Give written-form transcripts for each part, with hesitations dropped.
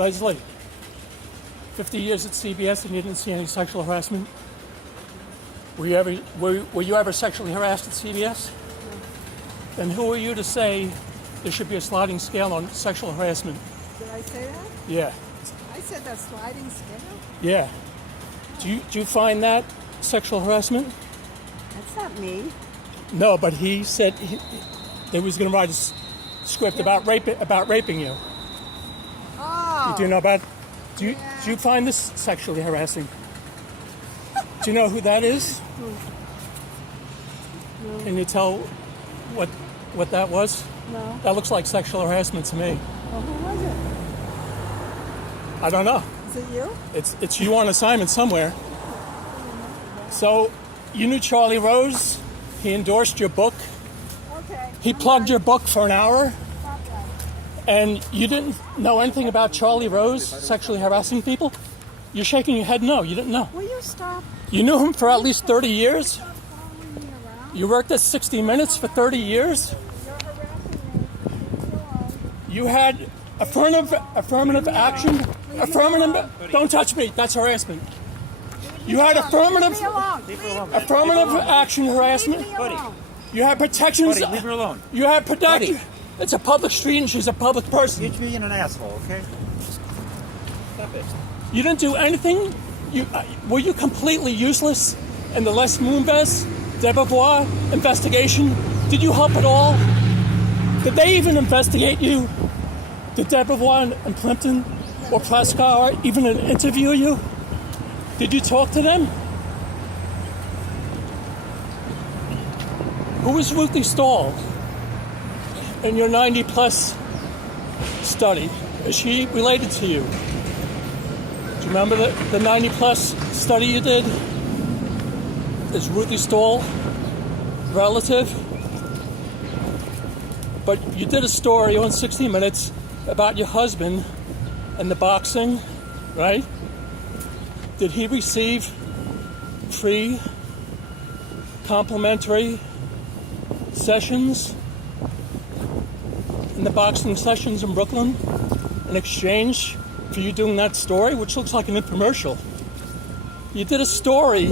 Lesley, 50 years at CBS and you didn't see any sexual harassment? Were you ever sexually harassed at CBS? Then who are you to say there should be a sliding scale on sexual harassment? Did I say that? Yeah. I said that sliding scale? Yeah. Do you find that sexual harassment? That's not me. No, but he said he was going to write a script about raping you. Oh. Do you know about? Do you find this sexually harassing? Do you know who that is? No. Can you tell what that was? No. That looks like sexual harassment to me. Well, who was it? I don't know. Is it you? It's you on assignment somewhere. So, you knew Charlie Rose. He endorsed your book. Okay. He plugged your book for an hour. Stop that. And you didn't know anything about Charlie Rose sexually harassing people? You're shaking your head no, you didn't know. Will you stop? You knew him for at least 30 years? Stop following me around? You worked at 60 Minutes for 30 years? You're harassing me. Leave me alone. You had affirmative action. Don't touch me, that's harassment. You had affirmative action harassment. Leave me alone. You had protections. Buddy, leave her alone. You had protection. Buddy. It's a public street and she's a public person. You're being an asshole, okay? Stop it. You didn't do anything. Were you completely useless in the Les Moonves, Debevoise investigation? Did you help at all? Did they even investigate you? Did Debevoise and Plimpton or Plaskar even interview you? Did you talk to them? Who was Ruthie Stahl in your 90-plus study? Is she related to you? Do you remember the 90-plus study you did? Is Ruthie Stahl relative? But you did a story on 60 Minutes about your husband and the boxing, right? Did he receive free complimentary sessions in the boxing sessions in Brooklyn in exchange for you doing that story, which looks like an infomercial? You did a story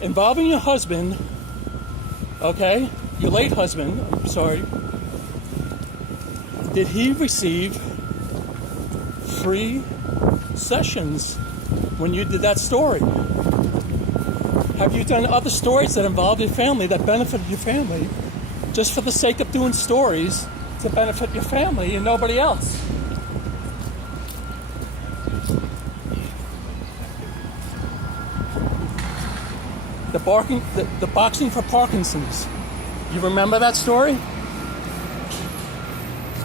involving your husband, okay? Your late husband, I'm sorry. Did he receive free sessions when you did that story? Have you done other stories that involve your family, that benefited your family, just for the sake of doing stories to benefit your family and nobody else? The boxing for Parkinson's. You remember that story?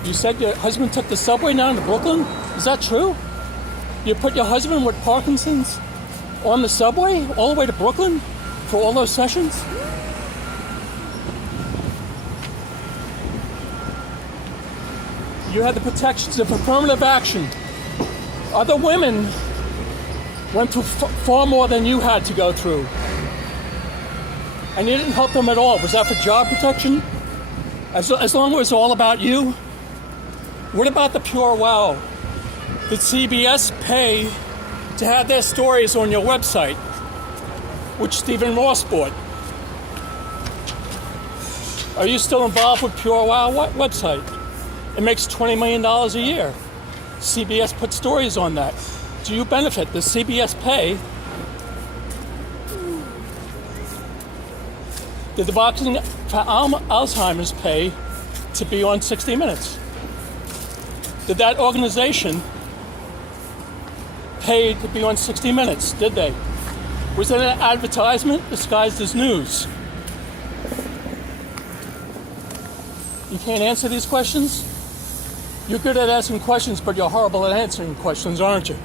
You said your husband took the subway down to Brooklyn? Is that true? You put your husband with Parkinson's on the subway all the way to Brooklyn for all those sessions? You had the protections of affirmative action. Other women went through far more than you had to go through. And you didn't help them at all. Was that for job protection? As long as it was all about you? What about the Pure Wow? Did CBS pay to have their stories on your website, which Stephen Ross bought? Are you still involved with Pure Wow website? It makes $20 million a year. CBS put stories on that. Do you benefit? Does CBS pay? Did the Boxing for Alzheimer's pay to be on 60 Minutes? Did that organization pay to be on 60 Minutes? Did they? Was it an advertisement disguised as news? You can't answer these questions? You're good at asking questions, but you're horrible at answering questions, aren't you?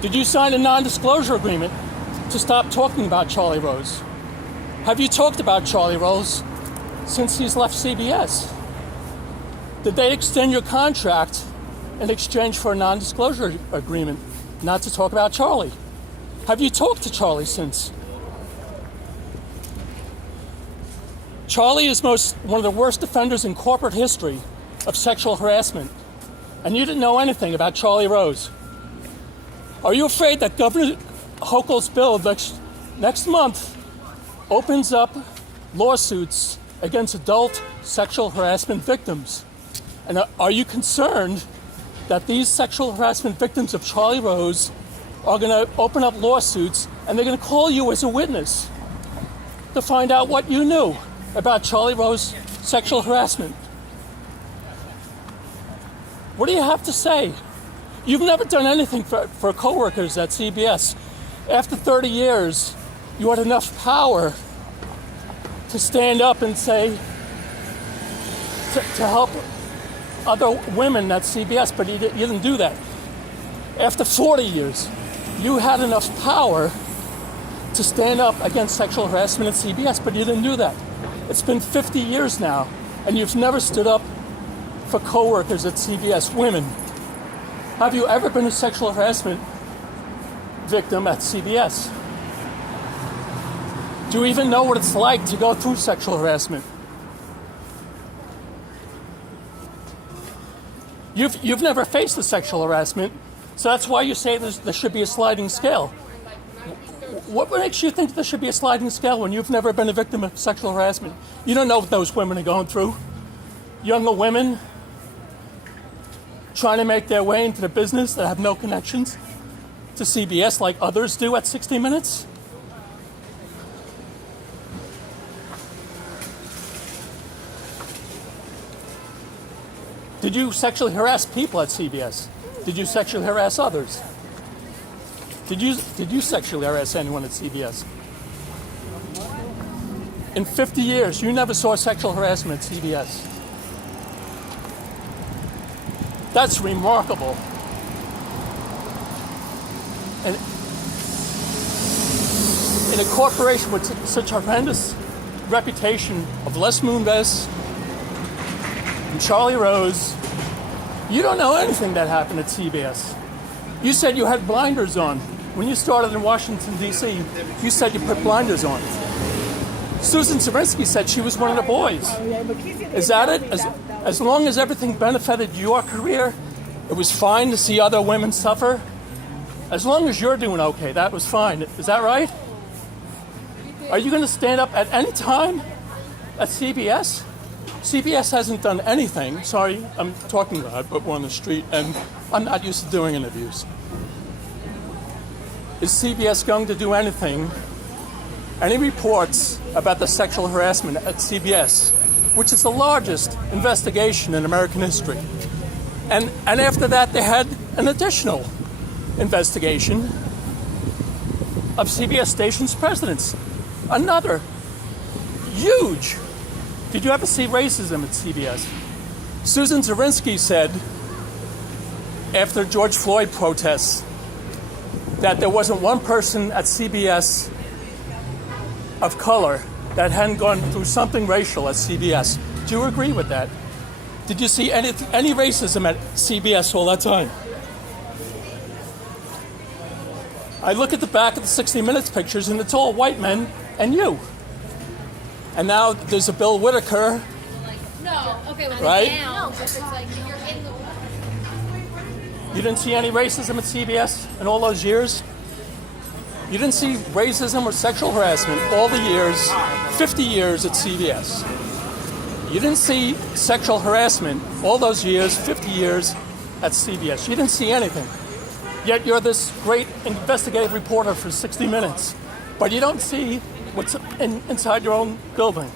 Did you sign a non-disclosure agreement to stop talking about Charlie Rose? Have you talked about Charlie Rose since he's left CBS? Did they extend your contract in exchange for a non-disclosure agreement not to talk about Charlie? Have you talked to Charlie since? Charlie is one of the worst offenders in corporate history of sexual harassment. and you didn't know anything about Charlie Rose. Are you afraid that Governor Hochul's bill next month opens up lawsuits against adult sexual harassment victims? And are you concerned that these sexual harassment victims of Charlie Rose are going to open up lawsuits and they're going to call you as a witness to find out what you knew about Charlie Rose sexual harassment? What do you have to say? You've never done anything for coworkers at CBS. After 30 years, you had enough power to stand up and say, to help other women at CBS, but you didn't do that. After 40 years, you had enough power to stand up against sexual harassment at CBS, but you didn't do that. It's been 50 years now, and you've never stood up for coworkers at CBS, women. Have you ever been a sexual harassment victim at CBS? Do you even know what it's like to go through sexual harassment? You've never faced the sexual harassment, so that's why you say there should be a sliding scale. What makes you think there should be a sliding scale when you've never been a victim of sexual harassment? You don't know what those women are going through. Younger women trying to make their way into the business that have no connections to CBS like others do at 60 Minutes. Did you sexually harass people at CBS? Did you sexually harass others? Did you sexually harass anyone at CBS? In 50 years, you never saw sexual harassment at CBS. That's remarkable. And in a corporation with such a horrendous reputation of Les Moonves and Charlie Rose, you don't know anything that happened at CBS. You said you had blinders on. When you started in Washington, D.C., you said you put blinders on. Susan Zirinsky said she was one of the boys. Is that it? As long as everything benefited your career, it was fine to see other women suffer? As long as you're doing okay, that was fine. Is that right? Are you going to stand up at any time at CBS? CBS hasn't done anything. Sorry, I'm talking loud, but we're on the street, and I'm not used to doing interviews. Is CBS going to do anything? Any reports about the sexual harassment at CBS, which is the largest investigation in American history? And after that, they had an additional investigation of CBS stations presidents. Another huge. Did you ever see racism at CBS? Susan Zirinsky said after George Floyd protests that there wasn't one person at CBS of color that hadn't gone through something racial at CBS. Do you agree with that? Did you see any racism at CBS all that time? I look at the back of the 60 Minutes pictures, and it's all white men and you. And now there's a Bill Whitaker. No, okay, well, right? Now, but it's like you're in the. You didn't see any racism at CBS in all those years? You didn't see racism or sexual harassment all the years, 50 years at CBS. You didn't see sexual harassment all those years, 50 years at CBS. You didn't see anything. Yet you're this great investigative reporter for 60 Minutes. But you don't see what's inside your own building.